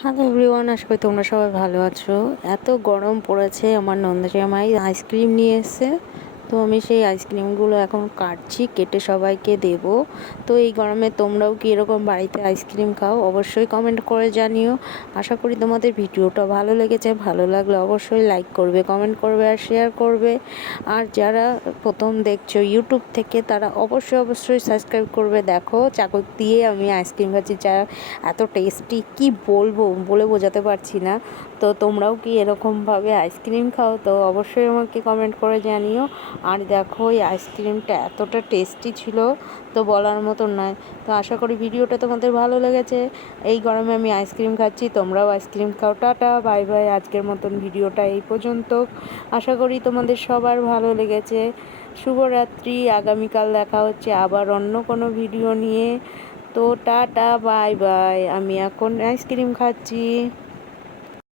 Hello everyone, আশা করি তোমরা সবাই ভালো আছো। এত গরম পড়েছে, আমার নন্দজামাই আইসক্রিম নিয়ে এসেছে। তো আমি সেই আইসক্রিমগুলো এখন কাটছি, কেটে সবাইকে দেব। তো এই গরমে তোমরাও কি এরকম বাড়িতে আইসক্রিম খাও? অবশ্যই কমেন্ট করে জানিও। আশা করি তোমাদের ভিডিওটা ভালো লেগেছে। ভালো লাগলে অবশ্যই লাইক করবে, কমেন্ট করবে আর শেয়ার করবে। আর যারা প্রথম দেখছো ইউটিউব থেকে, তারা অবশ্যই সাবস্ক্রাইব করবে। দেখো চাকু দিয়ে আমি আইসক্রিম খাচ্ছি, যা এত টেস্টি কি বলবো, বলে বোঝাতে পারছি না। তো তোমরাও কি এরকমভাবে আইসক্রিম খাও? তো অবশ্যই আমাকে কমেন্ট করে জানিও। আর দেখো এই আইসক্রিমটা এতটা টেস্টি ছিল, তো বলার মতন নয়। তো আশা করি ভিডিওটা তোমাদের ভালো লেগেছে। এই গরমে আমি আইসক্রিম খাচ্ছি, তোমরাও আইসক্রিম খাও। Tata, bye bye. আজকের মতন ভিডিওটা এই পর্যন্ত। আশা করি তোমাদের সবার ভালো লেগেছে। শুভরাত্রি। আগামীকাল দেখা হচ্ছে আবার অন্য কোনো ভিডিও নিয়ে। তো টাটা, বাই বাই। আমি এখন আইসক্রিম খাচ্ছি।